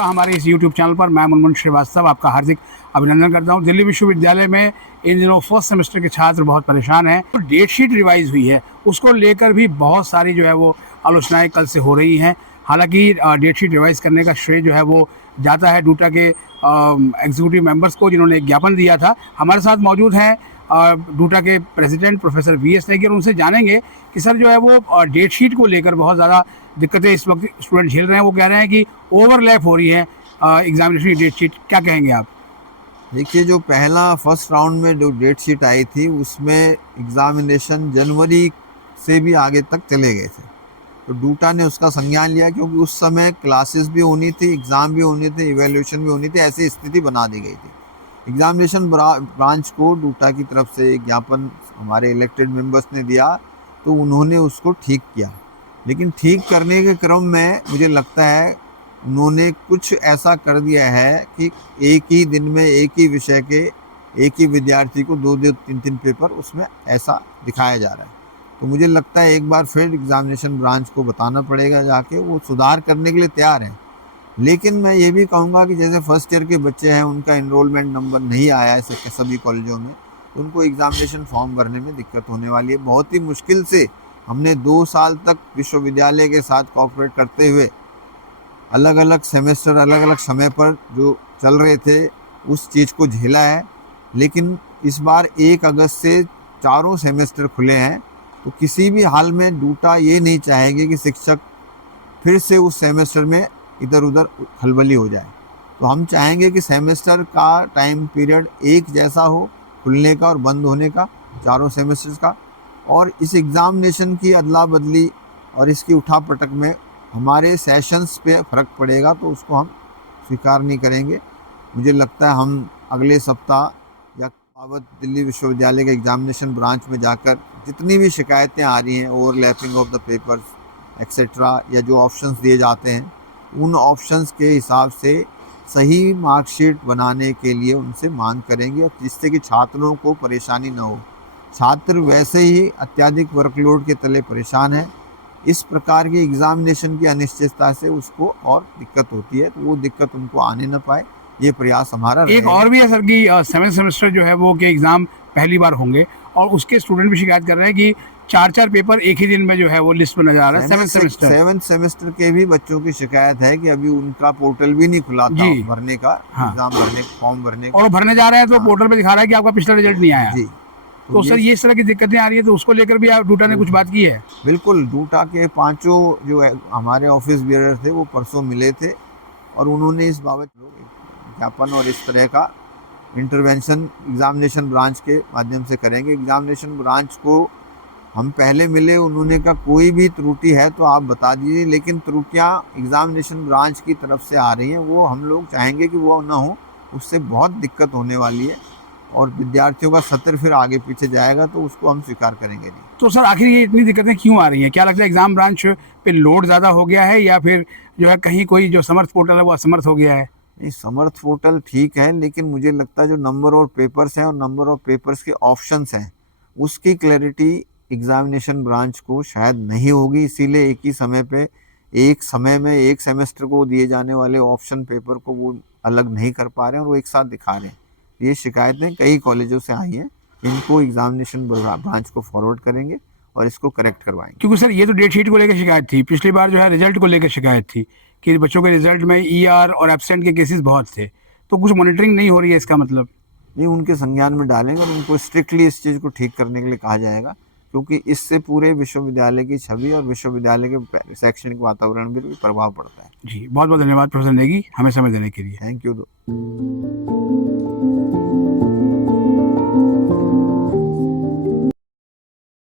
आपका हमारे इस YouTube चैनल पर। मैं मुनमुन श्रीवास्तव आपका हार्दिक अभिनंदन करता हूं। दिल्ली विश्वविद्यालय में इन दिनों फर्स्ट सेमेस्टर के छात्र बहुत परेशान हैं। तो डेट शीट रिवाइज हुई है, उसको लेकर भी बहुत सारी जो है वो आलोचनाएं कल से हो रही हैं। हालांकि डेट शीट रिवाइज करने का श्रेय जो है वो जाता है डूटा के एग्जीक्यूटिव मेंबर्स को, जिन्होंने एक ज्ञापन दिया था। हमारे साथ मौजूद हैं डूटा के प्रेसिडेंट प्रोफेसर वीएस नेगी, और उनसे जानेंगे कि सर जो है वो डेट शीट को लेकर बहुत ज़्यादा दिक्कतें इस वक्त स्टूडेंट झेल रहे हैं। वो कह रहे हैं कि ओवरलैप हो रही है एग्जामिनेशन की डेट शीट। क्या कहेंगे आप? देखिए, जो पहला फर्स्ट राउंड में जो डेट शीट आई थी उसमें एग्जामिनेशन जनवरी से भी आगे तक चले गए थे, तो डूटा ने उसका संज्ञान लिया, क्योंकि उस समय क्लासेस भी होनी थी, एग्ज़ाम भी होने थे, इवैल्यूएशन भी होनी थी, ऐसी स्थिति बना दी गई थी। एग्जामिनेशन ब्रांच को डूटा की तरफ से एक ज्ञापन हमारे इलेक्टेड मेंबर्स ने दिया, तो उन्होंने उसको ठीक किया। लेकिन ठीक करने के क्रम में मुझे लगता है उन्होंने कुछ ऐसा कर दिया है कि एक ही दिन में एक ही विषय के एक ही विद्यार्थी को 2-2, 3-3 पेपर उसमें ऐसा दिखाया जा रहा है। तो मुझे लगता है एक बार फिर एग्जामिनेशन ब्रांच को बताना पड़ेगा जाके, वो सुधार करने के लिए तैयार है। लेकिन मैं ये भी कहूँगा कि जैसे फर्स्ट ईयर के बच्चे हैं, उनका एनरोलमेंट नंबर नहीं आया है सभी कॉलेजों में, तो उनको एग्जामिनेशन फॉर्म भरने में दिक्कत होने वाली है। बहुत ही मुश्किल से हमने 2 साल तक विश्वविद्यालय के साथ कोऑपरेट करते हुए अलग अलग सेमेस्टर अलग अलग समय पर जो चल रहे थे उस चीज़ को झेला है। लेकिन इस बार 1 अगस्त से चारों सेमेस्टर खुले हैं, तो किसी भी हाल में डूटा ये नहीं चाहेंगे कि शिक्षक फिर से उस सेमेस्टर में इधर उधर खलबली हो जाए। तो हम चाहेंगे कि सेमेस्टर का टाइम पीरियड एक जैसा हो, खुलने का और बंद होने का, चारों सेमेस्टर्स का। और इस एग्ज़ामिनेशन की अदला बदली और इसकी उठापटक में हमारे सेशंस पे फ़र्क पड़ेगा, तो उसको हम स्वीकार नहीं करेंगे। मुझे लगता है हम अगले सप्ताह या बाबत दिल्ली विश्वविद्यालय के एग्जामिनेशन ब्रांच में जाकर जितनी भी शिकायतें आ रही हैं, overlapping of the papers etcetera, या जो ऑप्शंस दिए जाते हैं, उन ऑप्शंस के हिसाब से सही मार्कशीट बनाने के लिए उनसे मांग करेंगे, और जिससे कि छात्रों को परेशानी न हो। छात्र वैसे ही अत्यधिक वर्कलोड के तले परेशान है। इस प्रकार की एग्जामिनेशन की अनिश्चितता से उसको और दिक्कत होती है, तो वो दिक्कत उनको आने न पाए, ये प्रयास हमारा एक और भी है सर कि 7th सेमेस्टर जो है वो के एग्ज़ाम पहली बार होंगे, और उसके स्टूडेंट भी शिकायत कर रहे हैं कि 4-4 पेपर एक ही दिन में जो है वो लिस्ट में नजर आ रहा है। 7th सेमेस्टर के भी बच्चों की शिकायत है कि अभी उनका पोर्टल भी नहीं खुला था भरने का, एग्जाम भरने, फॉर्म भरने का, और भरने जा रहे हैं तो पोर्टल पे दिखा रहा है कि आपका पिछला रिजल्ट नहीं आया। जी, तो सर ये इस तरह की दिक्कतें आ रही है, तो उसको लेकर भी आप डूटा ने कुछ बात की है? बिल्कुल, डूटा के 5 जो हमारे ऑफिस बियरर थे वो परसों मिले थे, और उन्होंने इस बाबत ज्ञापन और इस तरह का इंटरवेंशन एग्जामिनेशन ब्रांच के माध्यम से करेंगे। एग्जामिनेशन ब्रांच को हम पहले मिले, उन्होंने कहा कोई भी त्रुटि है तो आप बता दीजिए, लेकिन त्रुटियां एग्जामिनेशन ब्रांच की तरफ से आ रही हैं, वो हम लोग चाहेंगे कि वो ना हो, उससे बहुत दिक्कत होने वाली है और विद्यार्थियों का सत्र फिर आगे पीछे जाएगा, तो उसको हम स्वीकार करेंगे नहीं। तो सर आखिर ये इतनी दिक्कतें क्यों आ रही हैं? क्या लगता है एग्जाम ब्रांच पे लोड ज़्यादा हो गया है, या फिर जो है कहीं कोई जो समर्थ पोर्टल है वो असमर्थ हो गया है? नहीं, समर्थ पोर्टल ठीक है, लेकिन मुझे लगता है जो नंबर ऑफ पेपर्स हैं और नंबर ऑफ पेपर्स के ऑप्शंस हैं, उसकी क्लैरिटी एग्जामिनेशन ब्रांच को शायद नहीं होगी, इसीलिए एक ही समय पे एक समय में एक सेमेस्टर को दिए जाने वाले ऑप्शन पेपर को वो अलग नहीं कर पा रहे हैं और वो एक साथ दिखा रहे हैं। ये शिकायतें कई कॉलेजों से आई हैं, इनको एग्जामिनेशन ब्रांच को फॉरवर्ड करेंगे और इसको करेक्ट करवाएंगे। क्योंकि सर ये तो डेट शीट को लेकर शिकायत थी, पिछली बार जो है रिजल्ट को लेकर शिकायत थी कि बच्चों के रिजल्ट में ER और एब्सेंट के केसेस बहुत थे, तो कुछ मॉनिटरिंग नहीं हो रही है, इसका मतलब? नहीं, उनके संज्ञान में डालेंगे और उनको स्ट्रिक्टली इस चीज़ को ठीक करने के लिए कहा जाएगा, क्योंकि इससे पूरे विश्वविद्यालय की छवि और विश्वविद्यालय के शैक्षणिक वातावरण पर भी प्रभाव पड़ता है। जी, बहुत बहुत धन्यवाद प्रोफेसर नेगी, हमें समय देने के लिए। Thank you.